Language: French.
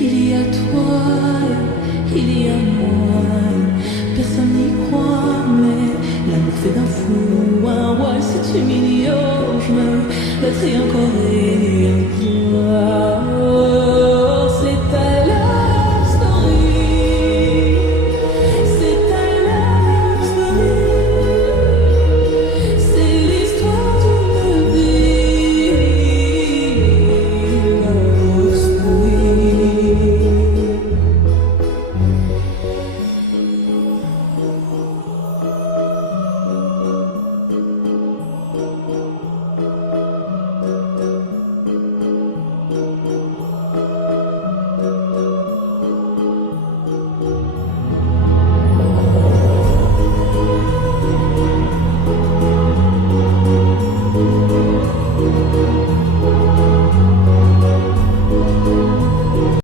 Il y a toi, il y a moi. Personne n'y croit, mais l'amour fait d'un fou un roi. C'est mignon, je me battrai encore.